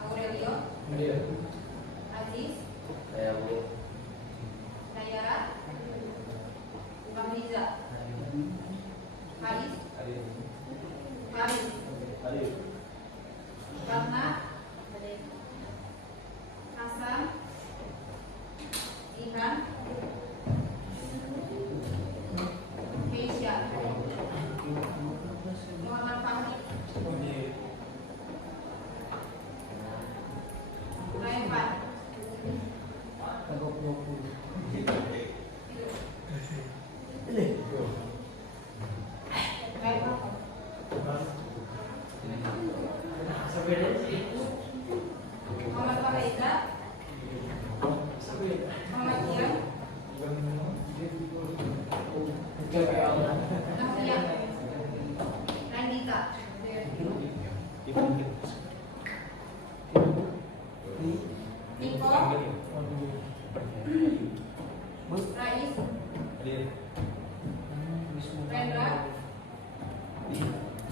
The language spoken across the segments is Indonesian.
Aurelio, Aziz, Nayara, Fahriza, Haris, Ratna, Hasan, Ihan, Keisha, Muhammad Fahmi, Raifan, Muhammad Fahriza, Muhammad Ian, Nafia, Nandita, Niko, Rais, Rendra,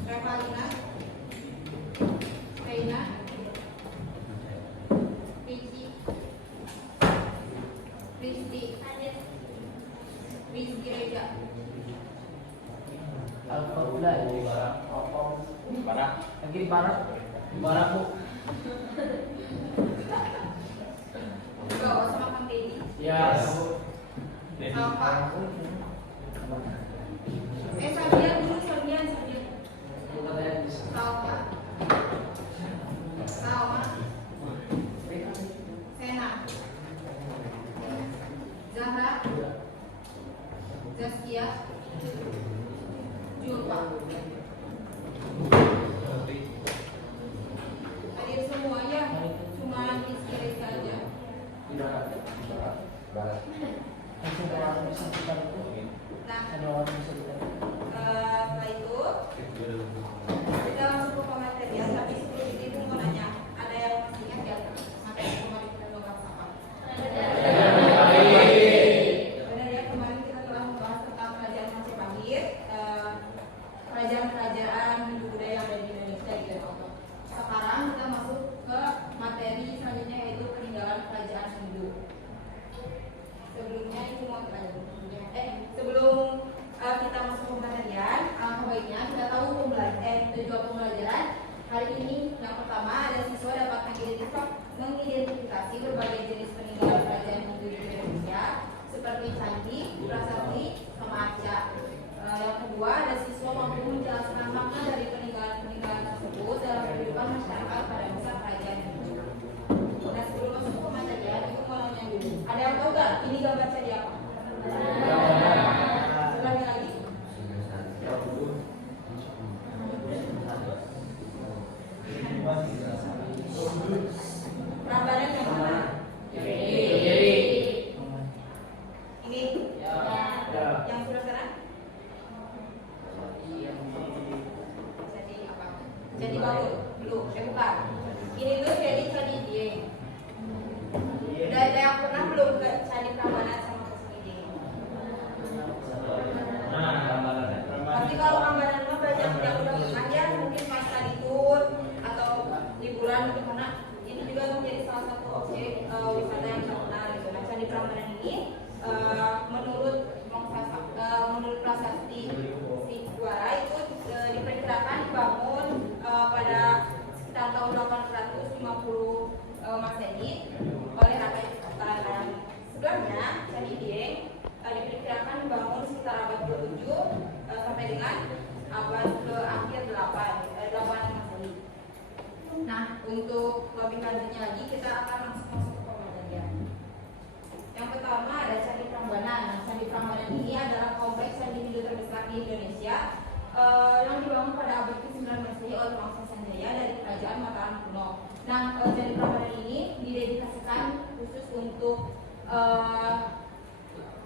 Revalina, Reina, Riki, Rizky, Rizky Reja, Alhamdulillah di barat. Lagi di barat bu. Bawa sama Kang Dedi, Ya. Salva, Sabian dulu, Sabian, Salva, Salma, Sena, Zahra, Zaskia, Julfa. Hadir semuanya, cuma Rizky saja. Nah, setelah itu kita langsung ke pematerian. Tapi sebelum itu mau nanya, ada yang masih ingat ya materi kemarin kita bahas apa? Benar ya, kemarin kita telah membahas tentang kerajaan Majapahit, kerajaan-kerajaan Hindu budaya yang ada di Indonesia gitu. Sekarang kita masuk ke materi selanjutnya, yaitu peninggalan kerajaan Hindu. Sebelumnya itu mau sebelum kita masuk ke pematerian, baiknya kita tahu tujuan pembelajaran hari ini. Yang pertama, ada siswa dapat mengidentifikasi berbagai jenis peninggalan kerajaan Hindu di Indonesia seperti candi, prasasti, sama arca. Yang kedua, ada siswa mampu menjelaskan makna dari peninggalan tersebut dalam kehidupan masyarakat pada masa kerajaan Hindu. Nah, sebelum masuk ke pematerian, aku mau nanya dulu. Ada yang tahu nggak ini gambar candi apa? Sebelahnya lagi. Prambanan yang mana? Ini. Yang sebelah sana? Candi apa? Candi Bawur belum? Bukan. Ini tuh jadi Candi Dieng. Udah ada yang pernah belum ke Candi Prambanan sama ke Candi Dieng? Pasti kalau Prambanan mah banyak yang udah pernah ya, mungkin pas tadi tour atau liburan gitu, karena ini juga menjadi salah satu objek wisata yang terkenal gitu. Nah, Candi Prambanan ini menurut prasasti si Juara itu diperkirakan dibangun pada sekitar tahun 850 Masehi oleh Raja Sultan. Sebelumnya Candi Dieng diperkirakan dibangun sekitar abad ke-7 sampai dengan abad ke akhir 8 Masehi. Nah, untuk lebih lanjutnya lagi kita akan langsung masuk ke pembelajaran. Yang pertama ada Candi Prambanan. Nah, Candi Prambanan ini adalah kompleks candi Hindu terbesar di Indonesia yang dibangun pada abad ke-9 Masehi oleh Wangsa Sanjaya dari Kerajaan Mataram kuno. Nah, Candi Prambanan ini didedikasikan khusus untuk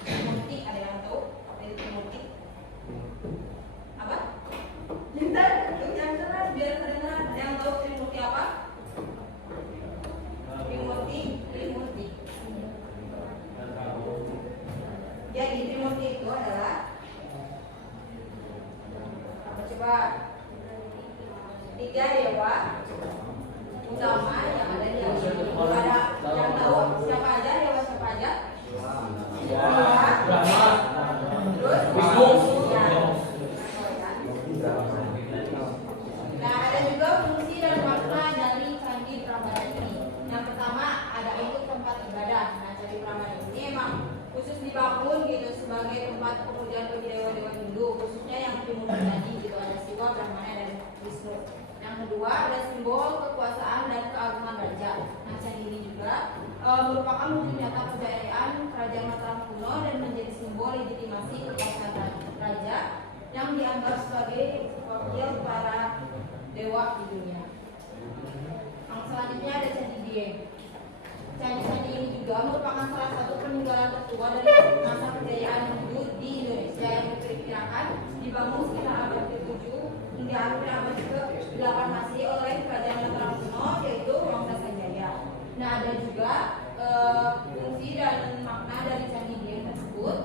Trimurti. Ada yang tahu apa itu Trimurti? Apa? Yang jelas biar terdengar. Ada yang tahu Trimurti apa? Trimurti. Jadi Trimurti itu adalah apa coba? 3 dewa utama yang ada di Indonesia. Ada yang tahu siapa aja dewa siapa aja? Terus Wisnu. Nah, ada juga fungsi dan makna dari Candi Prambanan ini. Yang pertama ada untuk tempat ibadah. Nah, Candi Prambanan ini emang khusus dibangun gitu sebagai tempat pemujaan bagi dewa-dewa Hindu, khususnya yang Trimurti tadi gitu, ada Siwa, Brahmana dan Wisnu. Yang kedua ada simbol kekuasaan dan keagungan raja. Nah, candi ini juga merupakan bukti nyata kejayaan kerajaan Mataram kuno dan menjadi simbol legitimasi kekuasaan raja yang dianggap sebagai wakil para dewa di dunia. Yang selanjutnya ada Candi Dieng. Candi-candi ini juga merupakan salah satu peninggalan tertua dari masa kejayaan Hindu di Indonesia yang diperkirakan dibangun sekitar abad ke-7 hingga akhir abad ke-8 Masehi oleh Kerajaan Mataram kuno, yaitu Wangsa Sanjaya. Nah, ada juga fungsi dan makna dari Candi Dieng tersebut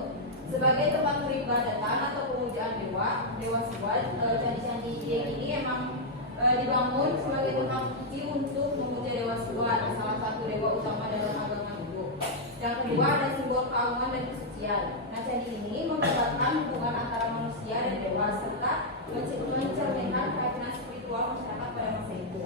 sebagai tempat peribadatan atau pemujaan dewa Siwa. Candi-candi Dieng ini emang dibangun sebagai tempat suci untuk memuja dewa Siwa, salah satu dewa utama dalam agama Hindu. Yang kedua ada simbol keagungan dan kesucian. Nah, candi ini menggambarkan hubungan antara manusia dan dewa serta mencerminkan keyakinan spiritual masyarakat pada masa itu.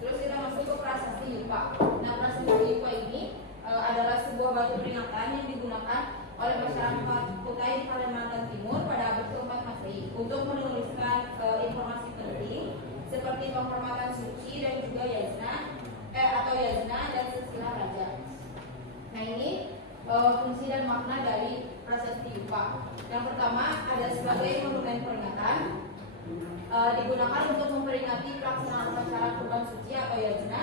Terus kita masuk ke prasasti Yupa. Nah, prasasti Yupa ini adalah sebuah batu peringatan yang digunakan oleh masyarakat Kutai di Kalimantan Timur pada abad ke-4 Masehi untuk menuliskan informasi penting seperti penghormatan suci dan juga yazna dan silsilah raja. Nah, ini fungsi dan makna dari prasasti Yupa. Yang pertama ada sebagai monumen peringatan, digunakan untuk memperingati pelaksanaan upacara kurban suci atau yazna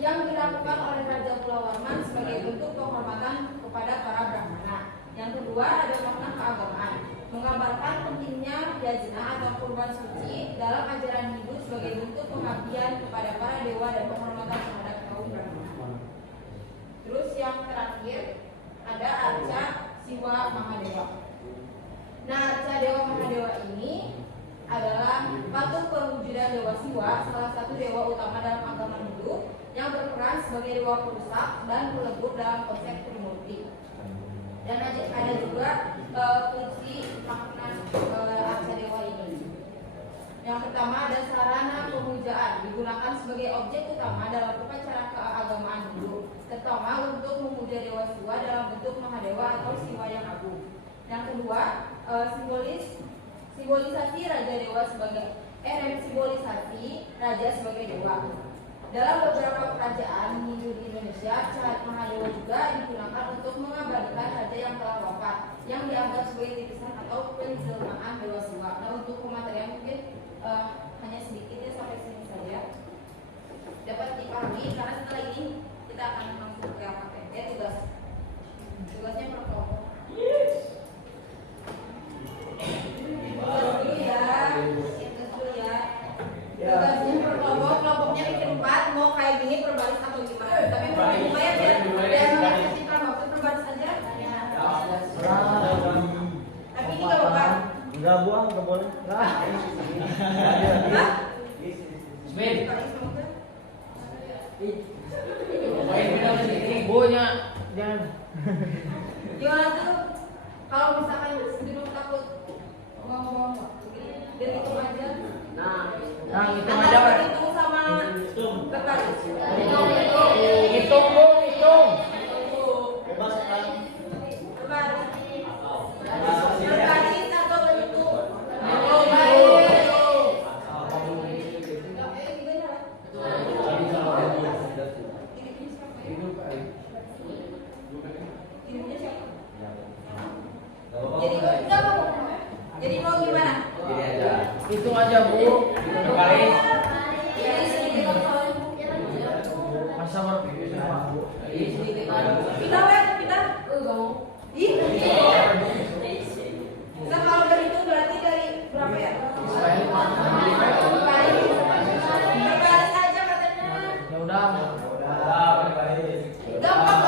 yang dilakukan oleh Raja Pulau Warman sebagai bentuk penghormatan kepada para Brahmana. Yang kedua ada makna keagamaan, menggambarkan pentingnya yazna atau kurban suci dalam ajaran Hindu sebagai bentuk pengabdian kepada para dewa dan penghormatan terhadap kaum Brahmana. Terus yang terakhir ada Arca Siwa Mahadewa. Nah, Arca Dewa Mahadewa ini adalah patung perwujudan Dewa Siwa, salah satu dewa utama dalam agama Hindu yang berperan sebagai dewa perusak dan pelebur dalam konsep Trimurti. Dan ada juga fungsi makna Arca Dewa ini. Yang pertama ada sarana pemujaan, digunakan sebagai objek utama dalam upacara keagamaan Hindu, terutama untuk memuja Dewa Siwa dalam bentuk Mahadewa atau Siwa yang agung. Yang kedua simbolisasi raja dewa simbolisasi raja sebagai dewa. Dalam beberapa kerajaan Hindu di Indonesia, Cahat Mahadewa juga digunakan untuk mengabadikan raja yang telah wafat, yang dianggap sebagai titisan atau penjelmaan Dewa Siwa. Nah, untuk pematerian mungkin hanya sedikit ya, sampai sini saja dapat dipahami, karena setelah ini kita akan langsung ke KPP tugas Lah. Hah? Ismail. Ibunya jangan. Gimana tuh kalau misalkan sebelum takut ngomong dan itu aja. Nah, itu aja. Antara berhitung sama berbaris. Hitung Bu, hitung. Berbaris atau berhitung? Jadi mau gimana? Hitung aja Bu. Berbaris. Masa Kita wet, kita. Ih. Kita kalau berhitung berarti dari berapa ya? Berbaris aja katanya. Ya udah. Gampang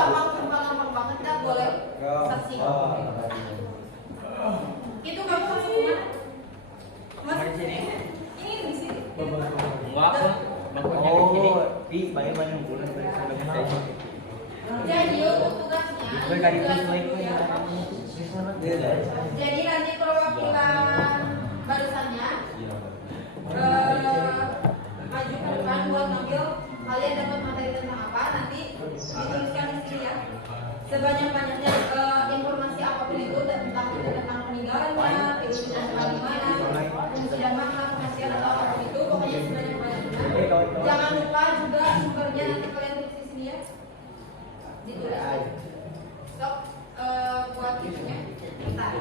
banget dah, boleh saksi. Itu kamu masuk mana? Masuk sini. Ini di sini. Jadi untuk tugasnya. Jadi nanti perwakilan barisannya maju ke depan buat ngambil kalian dapat materi tentang apa nanti dituliskan di sini ya. Sebanyak-banyaknya informasi apapun itu entah itu tentang peninggalannya, kehidupan bagaimana, fungsian mana, penghasilan atau apapun itu pokoknya sebanyak-banyaknya. Jangan lupa juga sumbernya nanti kalian tulis di sini ya. Ditulis. Sok buat itunya. Bentar.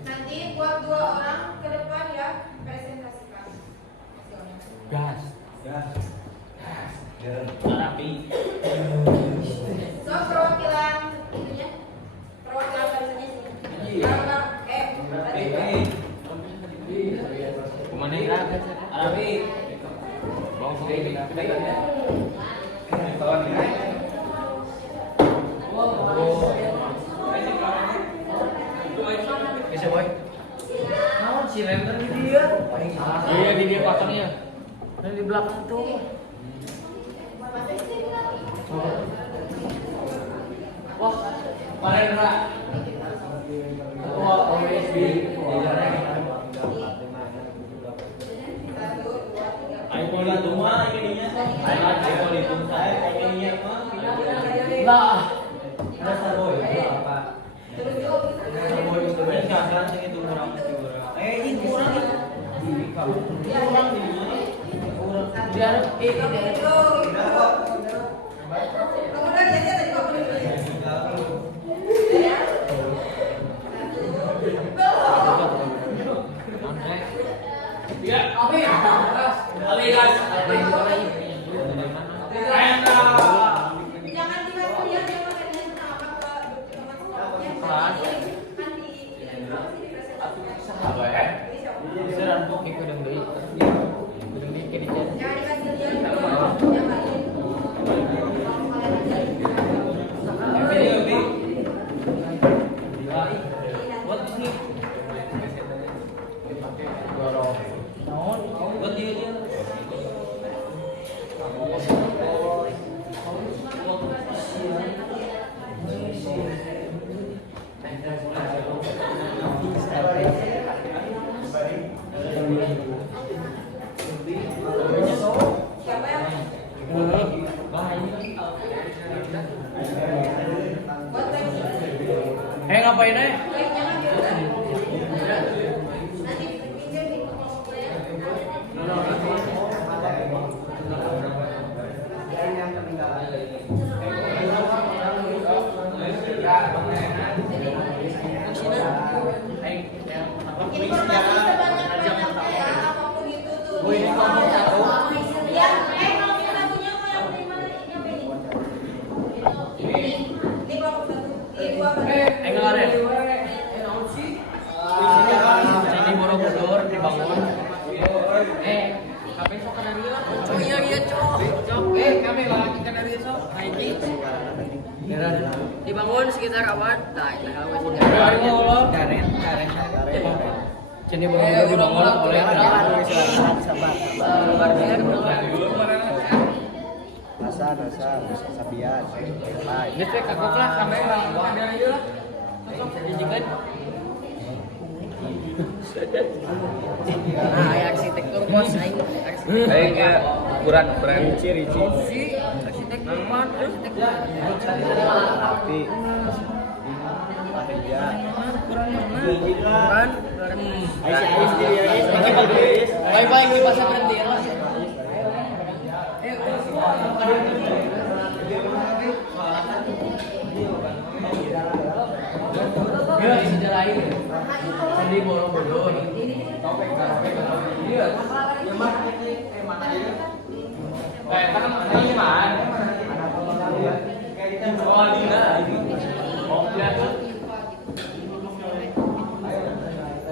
Nanti buat 2 orang ke depan ya presentasikan hasilnya. Gas. Rapi. So perwakilan itunya, perwakilan barisannya sini. Kemana ya? Rapi. Bang, bisa boy. Naon si Render di dia? Iya di dia pasangnya. Dan di belakang tuh. Wah, Parendra. Ketua OSB. Ayo bola duma ininya. Ayo bola duma ininya mah. Lah. Rasa boy apa? Boy itu kan kan itu kurang. Ini kurang. Biar ngapain aja? Dibangun sekitar awan. Nah, itu Cini bolong dibangun oleh Nasa Sabian. Ini teh kakak lah kamera aja lah. Jangan. nah, arsitektur bos Kayaknya kurang ciri. arsitektur man, arsitektur. Tapi kerja. Kan? Baik di bahasa berhenti ya. Ya, sudah lain. Sandi bolong bodoh. Iya. Yang mana aja? Kayak kan gimana? Kayak kita soal dina. Oh, lihat tuh.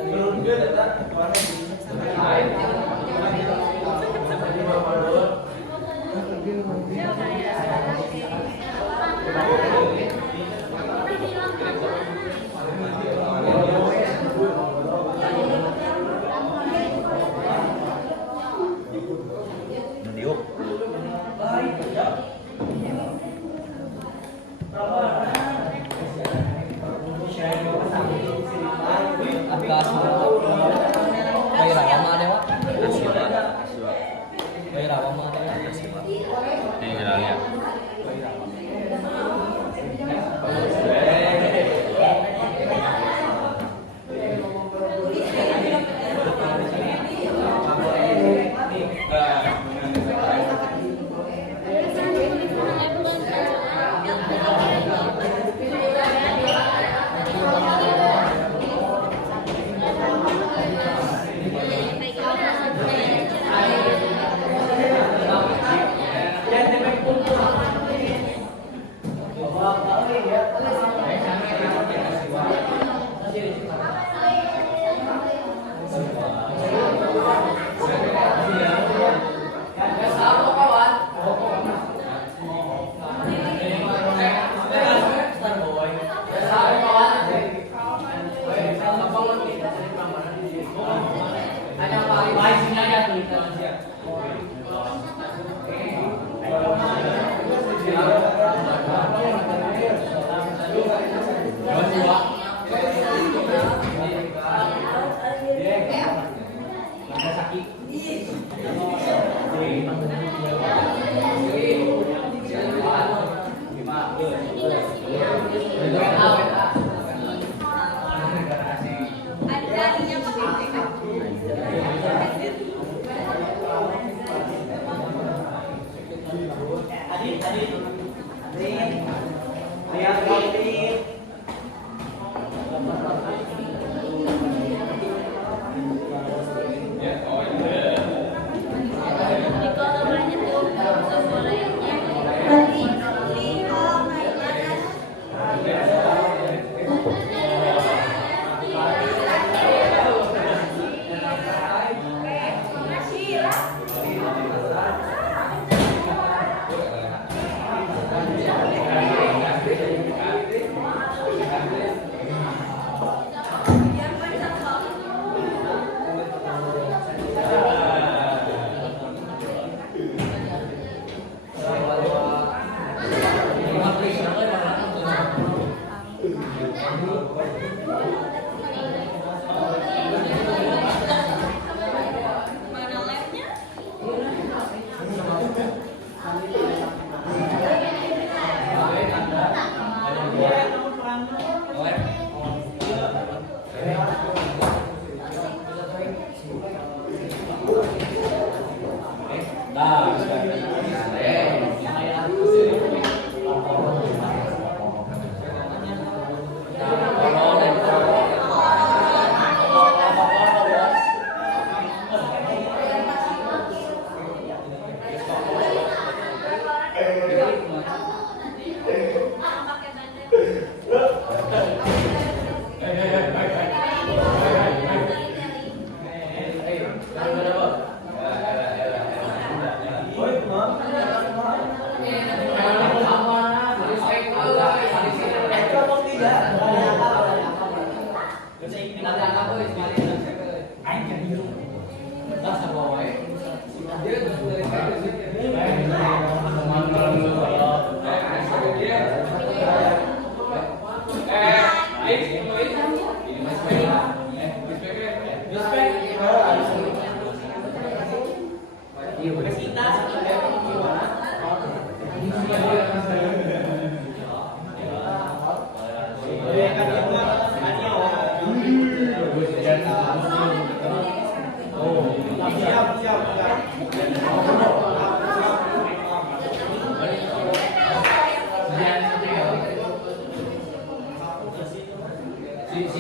Belum juga datang.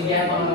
Ya,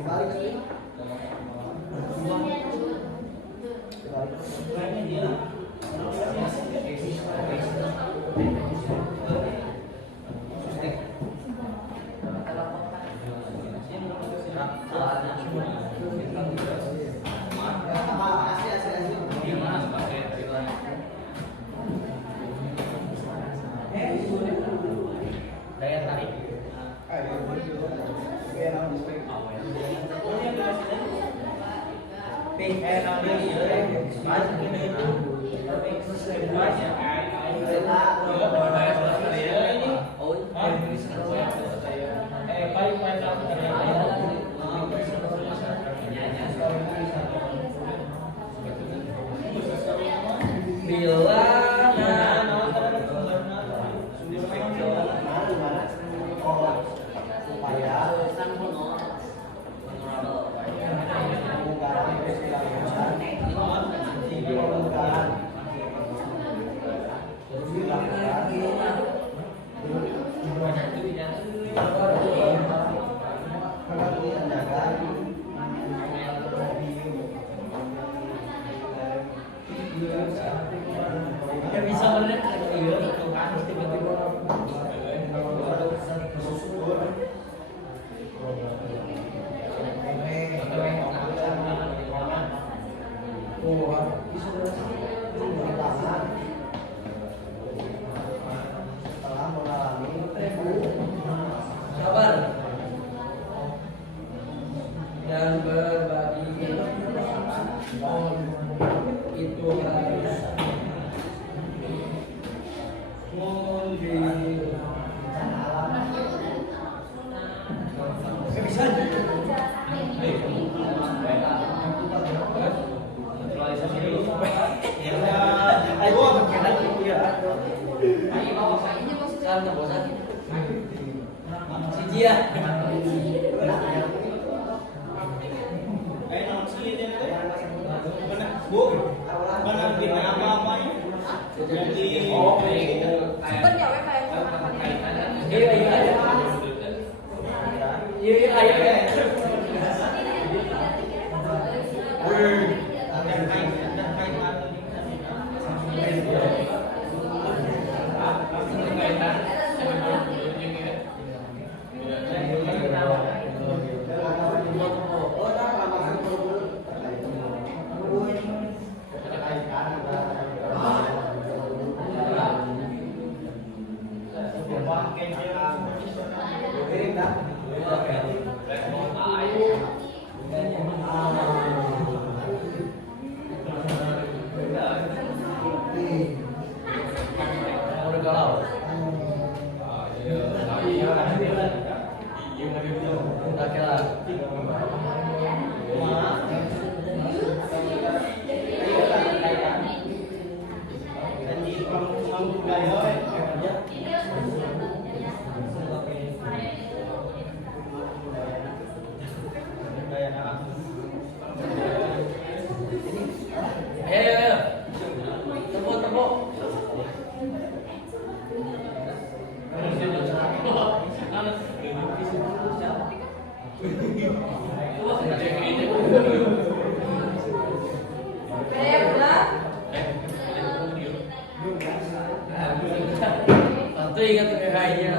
Terima kasih. tuh bosan. Siji ya. Mana kita apa-apanya? Jadi Super ya web kayak Iya. Iya. Ayo. Tepuk. Tentu ingat kayaknya.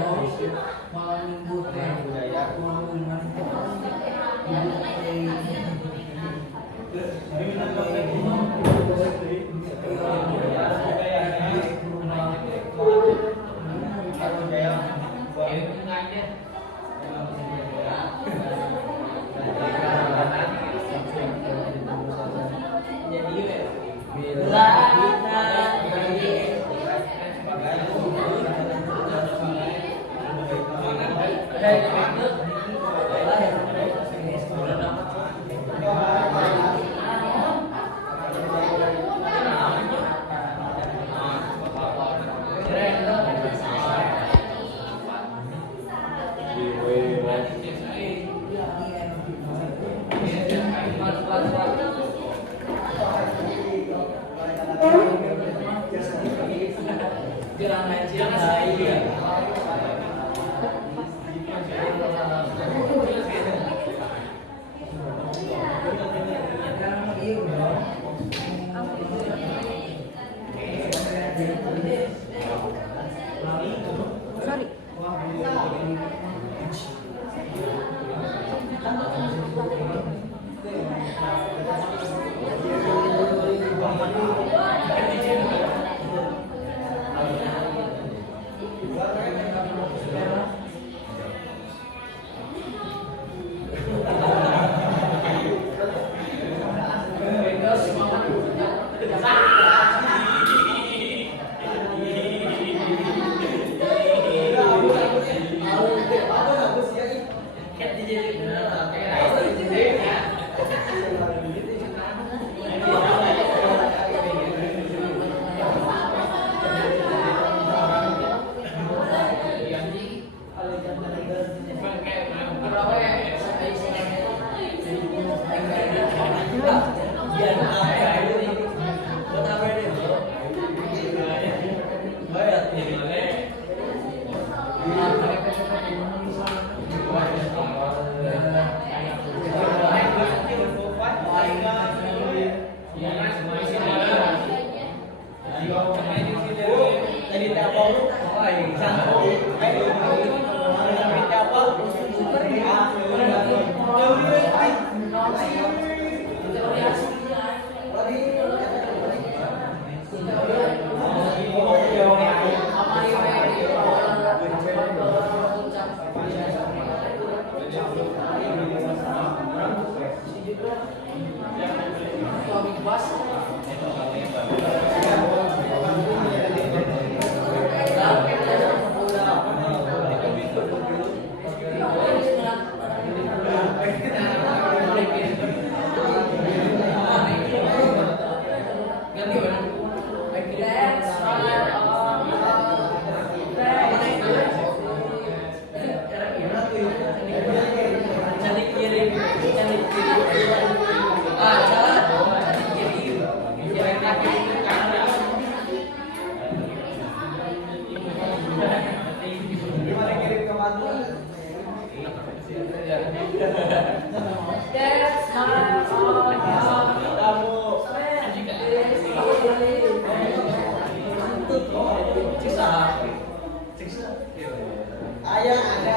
Ayah ada.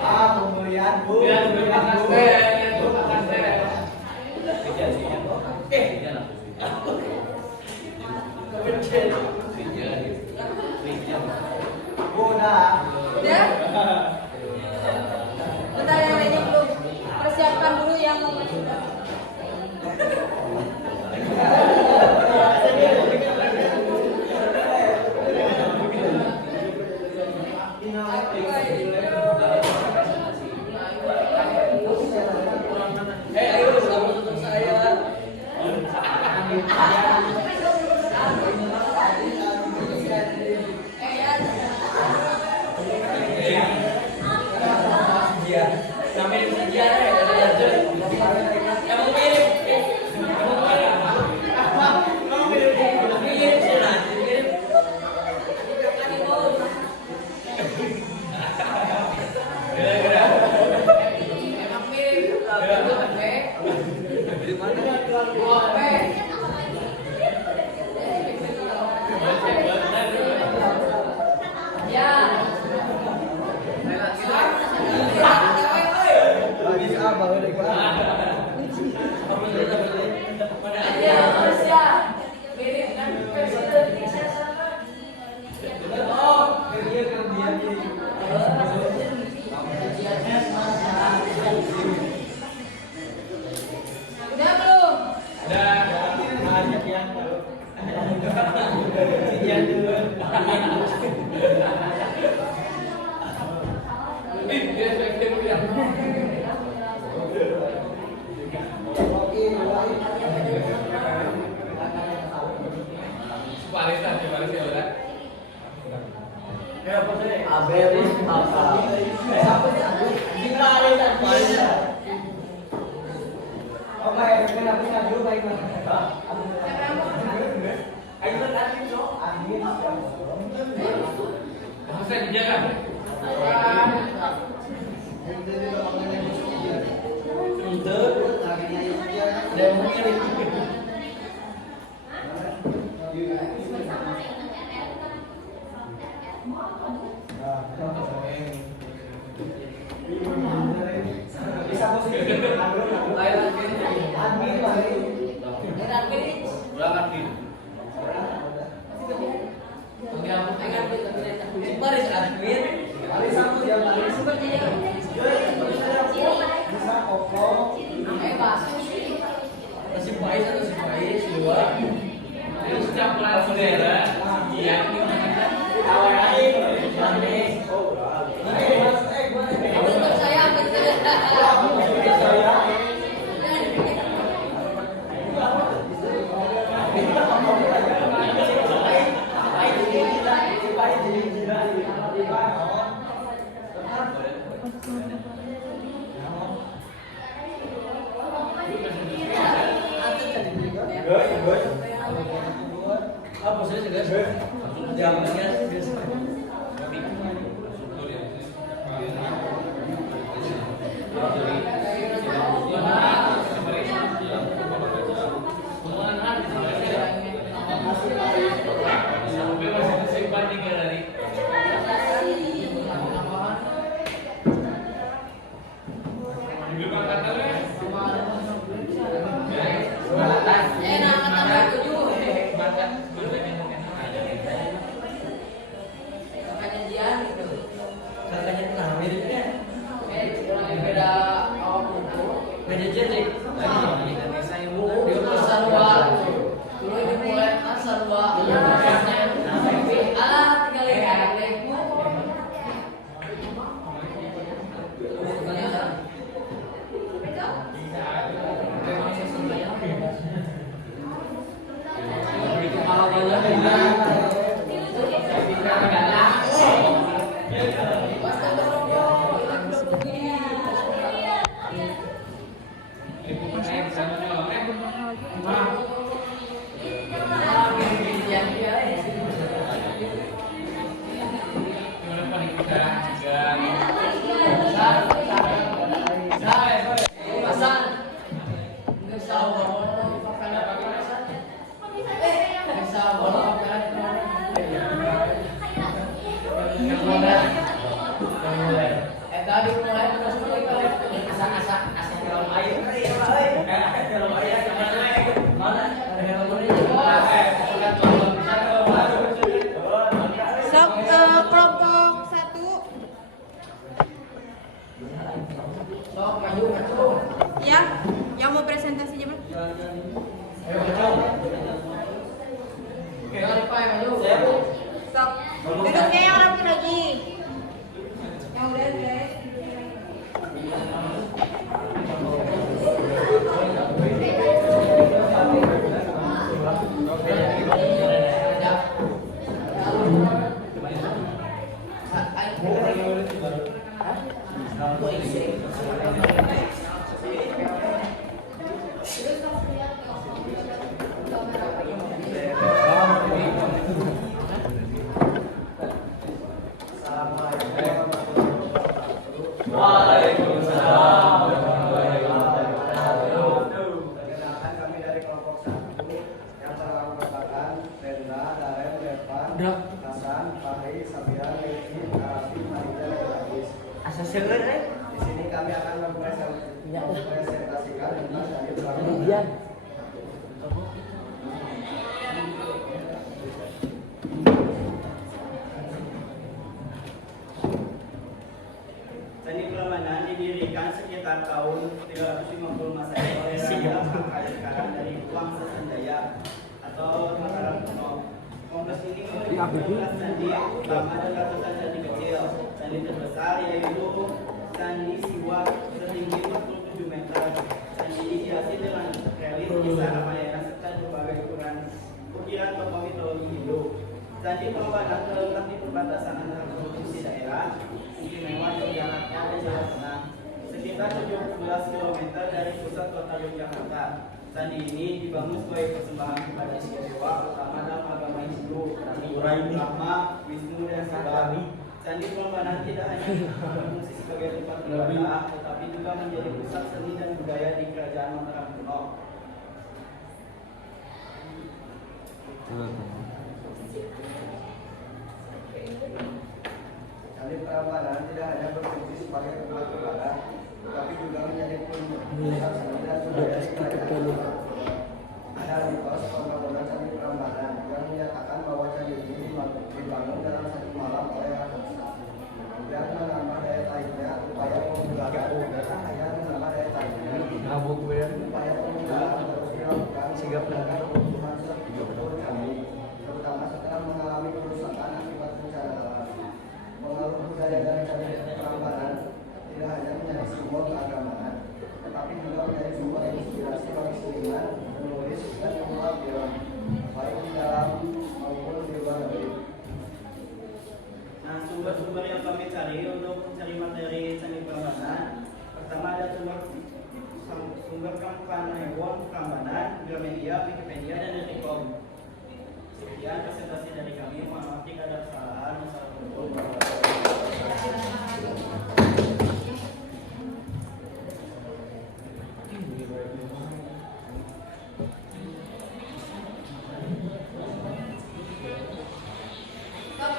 Apa pemulihan bu? Udah. Udah? Bentar yang lainnya belum. Persiapkan dulu yang udah belum? Banyak yang sekian dulu. Sok kelompok 1. Ya, yang mau presentasi gimana? Sok. Duduknya yang rapi lagi. Yang udah beres. Waalaikumsalam. Perkenalkan kami dari kelompok 1 yang telah merupakan Renda, Darren, Devan, Hasan, Fahri, Sabian, Rifki, Arafi, Marida, dan Hafiz. Di sini kami akan mempresentasikan tentang dari Prambanan. Candi Prambanan didirikan sekitar tahun 350 Masehi oleh Raja Mangkunegaran dari Wangsa Sanjaya atau Mataram kuno. Kompleks ini memiliki 12 candi utama dan ratusan candi kecil. Candi terbesar yaitu Candi Siwa setinggi 47 meter. Candi ini dihiasi dengan relief kisah Ramayana serta berbagai ukiran tokoh mitologi Hindu. Candi Prambanan terletak di perbatasan antara provinsi daerah istimewa Yogyakarta dan Jawa Tengah, sekitar 17 km dari pusat kota Yogyakarta. Candi ini dibangun sebagai persembahan kepada dewa utama dalam agama Hindu, Brahma, Wisnu, dan Shiva. Candi Prambanan tidak hanya berfungsi sebagai tempat ibadah, tetapi juga menjadi pusat seni dan budaya di kerajaan Mataram kuno. Candi Prambanan tidak hanya berfungsi sebagai tempat ibadah, tetapi juga menjadi pusat seni dan budaya di kerajaan. Ada mitos pembangunan Candi Prambanan yang menyatakan bahwa candi ini dibangun dalam satu malam oleh Ratu. Dan menambah daya tariknya, upaya pemudahan terus dilakukan sehingga menjaga kebutuhan struktur candi, terutama setelah mengalami kerusakan akibat bencana alam. Pengaruh budaya dari Candi Prambanan tidak hanya menjadi simbol keagamaan, tetapi juga menjadi sumber inspirasi bagi seniman, penulis, dan pembuat film, baik di dalam maupun di luar negeri. Nah, sumber-sumber yang kami cari untuk mencari materi Candi Prambanan, pertama ada sumber Kampanewon Prambanan, Gramedia, Wikipedia, dan Detikcom. Sekian presentasi dari kami. Mohon maaf jika ada kesalahan. Sok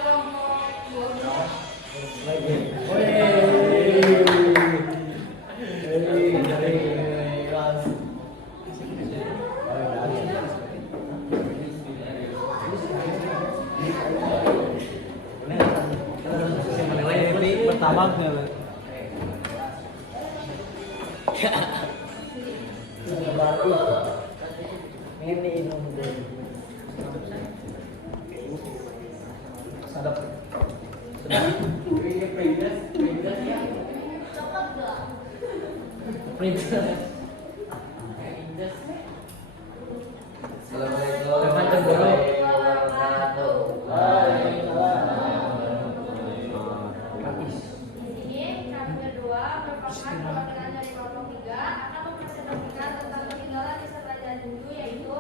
kelompok 2. Pertama Di sini kami berdua merupakan perwakilan dari kelompok 3 akan mempresentasikan tentang peninggalan desa kerajaan dulu yaitu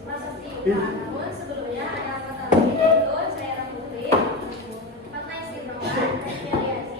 Prasasti Utara. Namun sebelumnya ada angkatan lain yaitu saya Putri, Fatma Istiqomah, Meliasi,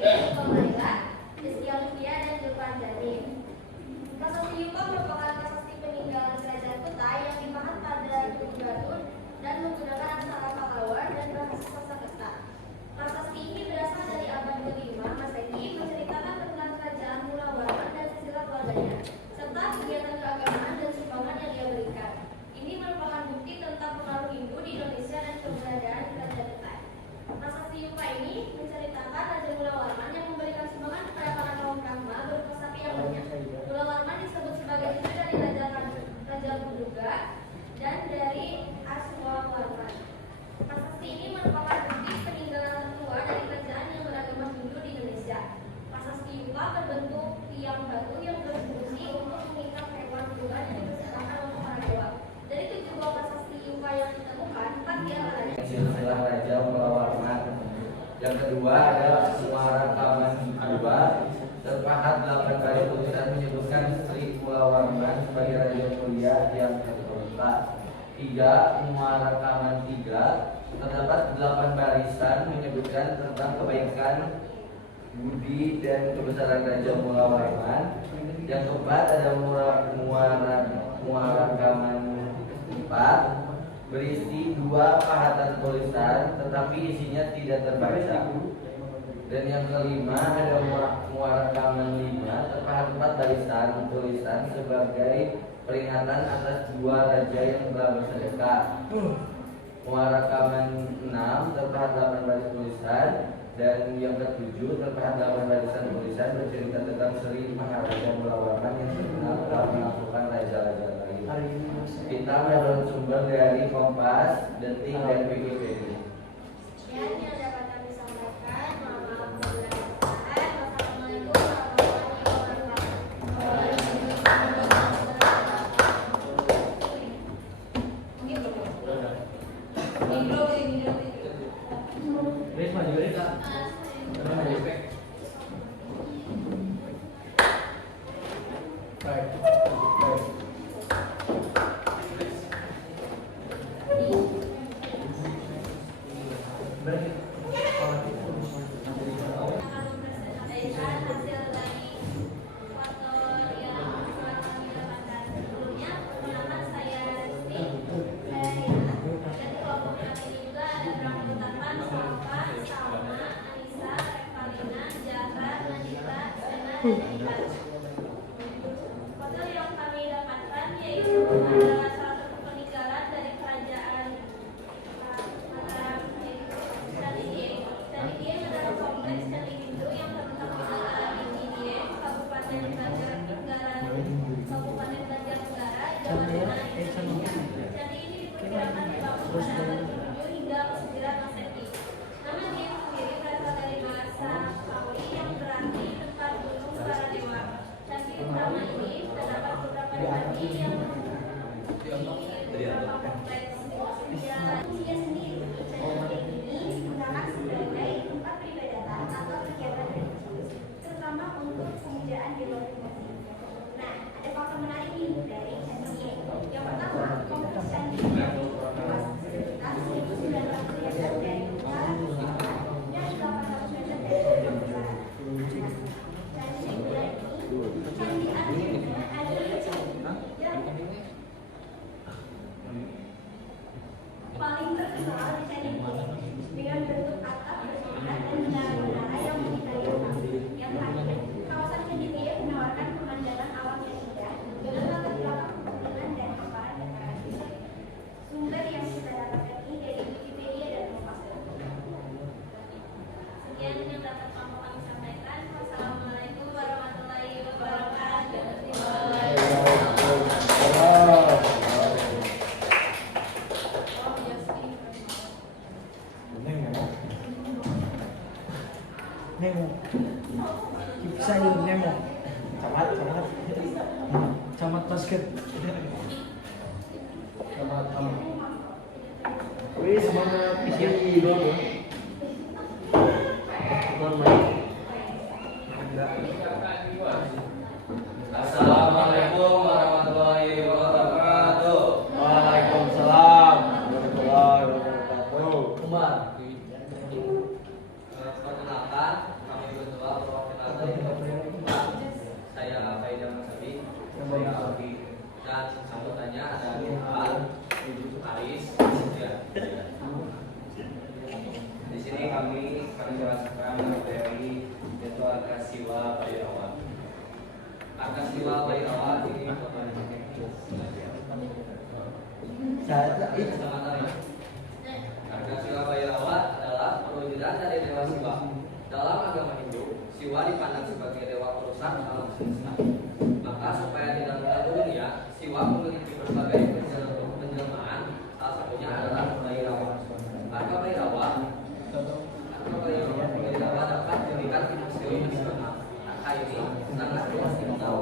3. Muara rekaman 3 terdapat 8 barisan menyebutkan tentang kebaikan budi dan kebesaran Raja Mulawarman. Yang keempat ada muara rekaman 4 berisi 2 pahatan tulisan tetapi isinya tidak terbaca. Dan yang kelima ada muara rekaman 5 terpahat 4 barisan tulisan sebagai peringatan atas 2 raja yang telah bersedekah. Muara rekaman 6 terpahat 8 baris tulisan. Dan yang ke-7 terpahat 8 barisan tulisan bercerita tentang Sri Maharaja Mulawarman yang terkenal telah menaklukkan raja-raja lain. Kita menurut sumber dari Kompas, Detik, dan Wikipedia. Sekian yang dapat kami sampaikan. Mohon maaf bila ada kesalahan. Wassalamualaikum warahmatullahi akan mempresentasikan hasil dari foto yang telah kami dapatkan sebelumnya. Perkenalkan saya Rizky, saya Riana. Dan kelompok kami ini juga ada berapa utama: Salva, Salma, Anissa, Revalina, Jahra, Najita, Sena, dan Ivan. Foto yang kami dapatkan yaitu adalah salah satu peninggalan dari kerajaan Mataram, Candi Dieng adalah kompleks candi Hindu yang terletak di Candi Dieng, Kabupaten Banjarnegara, Jawa Tengah, Indonesia. Candi ini diperkirakan dibangun pada abad ke-7 hingga ke-9 Masehi. Nama Dieng sendiri berasal dari bahasa Kawi yang berarti tempat gunung para dewa. Candi utama ini terdapat beberapa candi yang di beberapa kompleks. Fungsinya sendiri, candi ini digunakan sebagai tempat peribadatan atau kegiatan religius, terutama untuk pemujaan dewa pribadi. Nah, ada fakta menarik nih dari candi ini. Yang pertama, kompleks candi ini luas sekitar 1.900 meter dari utara ke selatan dan 800 meter dari timur ke barat. Candi Sindra ini candi aslinya adalah candi yang paling terkenal di candi ini dengan bentuk atap bertingkat dan menara-menara yang menyinari alam. Yang terakhir, kawasan candi ini menawarkan pemandangan alam yang indah dengan latar belakang pegunungan dan hamparan dataran. Sumber yang kita dapatkan ini dari Wikipedia dan Kompas. Sekian yang dapat kami sampaikan. Wassalamualaikum warahmatullahi wabarakatuh. Nemo. Bisa yuk Nemo. Camat basket. Wih, semangat isi gol ya. Gol main. Assalamualaikum warahmatullahi wabarakatuh. Waalaikumsalam warahmatullahi wabarakatuh. Umar. Perkenalkan, kami berdua perwakilan saya Faida Masabi, saya Aldi, dan sambutannya ada Al, Aris, ya. Di sini kami akan jelaskan materi yaitu Arkasiwa Bhairawa. Arkasiwa Bhairawa ini Arkasiwa Bhairawa adalah perwujudan dari Dewa Siwa. Dalam agama Hindu, Siwa dipandang sebagai dewa perusak alam semesta. Maka supaya tidak mengganggu dunia, Siwa memiliki berbagai penjelmaan. Salah satunya adalah Bhairawa. Bhairawa dapat dilihat di museum nasional. Arka ini sangat luas dikenal.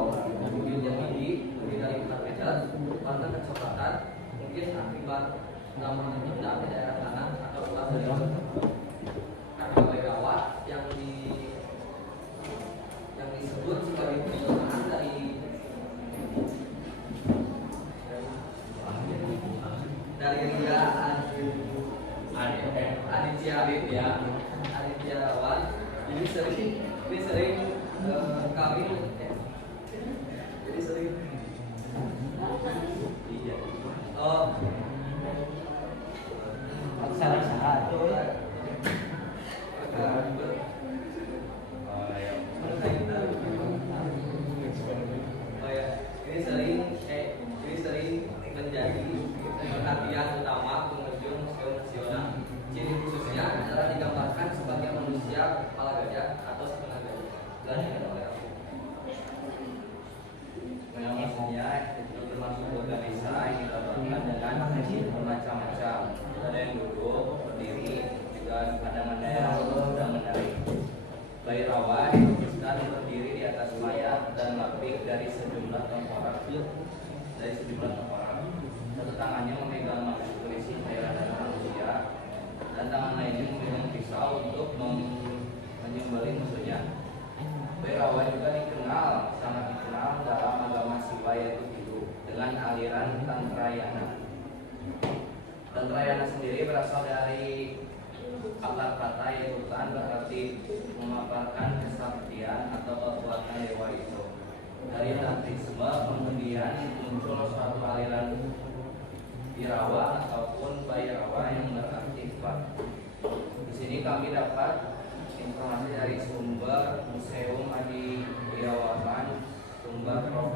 Wujudnya tinggi, lebih dari 4 meter, warna kecoklatan, mungkin akibat lama mengendap di daerah tanah atau luas dari Arka Bhairawa yang disebut sebagai penjelmaan dari kami Jadi sering salah tuh. Ini sering menjadi perhatian utama pengunjung museum nasional. Ciri khususnya adalah digambarkan sebagai manusia kepala gajah atau setengah gajah. Maksudnya itu termasuk organisasi yang dilakukan dengan bermacam-macam. Ada yang duduk, berdiri, juga kadang-kadang yang sedang menari. Bayi rawai dan berdiri di atas mayat dan lebih dari sejumlah tengkorak. Satu tangannya memegang magnet berisi cairan darah manusia dan tangan lainnya memegang pisau untuk menyembelih musuhnya. Bayi rawai juga sangat dikenal dalam agama Siwa yaitu Hindu dengan aliran Tantrayana. Tantrayana sendiri berasal dari akar kata yaitu tan berarti memaparkan kesaktian atau kekuatan dewa itu. Dari tantrisme kemudian muncul suatu aliran Birawa ataupun Bayrawa yang berarti Pak. Di sini kami dapat informasi dari sumber Museum Adi Wirawakan, sumber Prof.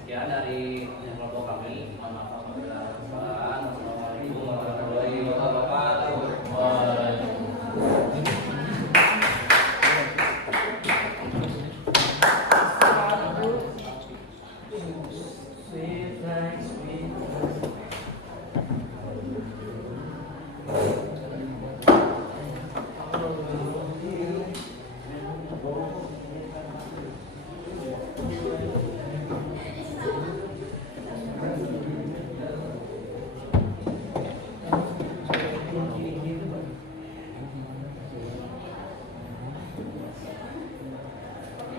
Sekian dari kelompok kami. Mohon maaf apabila ada kesalahan. Wassalamualaikum warahmatullahi wabarakatuh.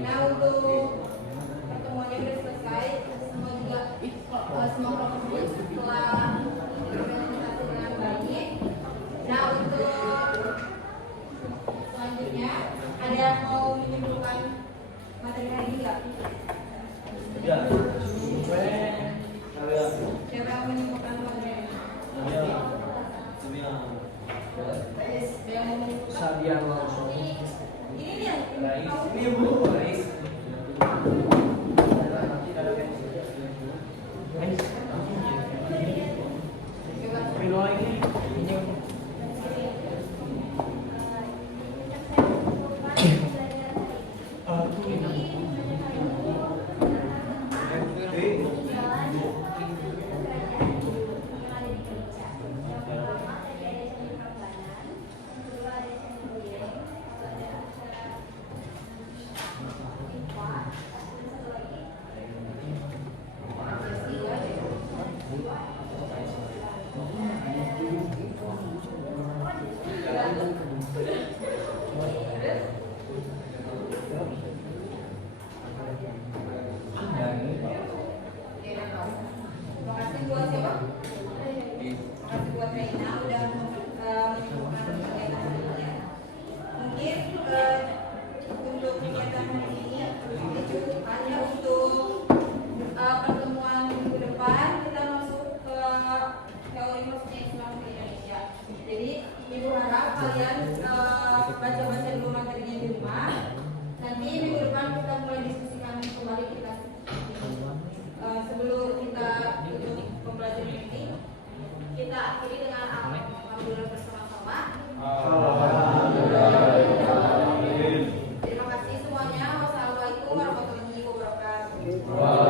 Nah, untuk pertemuannya sudah selesai, semua juga semua kelompok telah terrealisasi dengan baik. Nah, untuk selanjutnya ada yang mau menyimpulkan materi hari ini nggak? Ya. Siapa yang menyimpulkan materi hari ini? Ada yang mau menyimpulkan? Sabian langsung. Ini dia. Ini Bu, Rais. Terima kasih buat siapa? Terima kasih buat Reina udah menyimpulkan kegiatan hari ini ya. Mungkin untuk kegiatan hari ini itu hanya untuk pertemuan minggu depan kita masuk ke teori maksudnya Islam di Indonesia. Jadi ibu harap kalian baca-baca dulu materinya di rumah. Nanti minggu depan kita mulai diskusikan kembali kita sebelum kita tutup pembelajaran ini, kita akhiri dengan alhamdulillah bersama-sama. Terima kasih semuanya. Wassalamualaikum warahmatullahi wabarakatuh.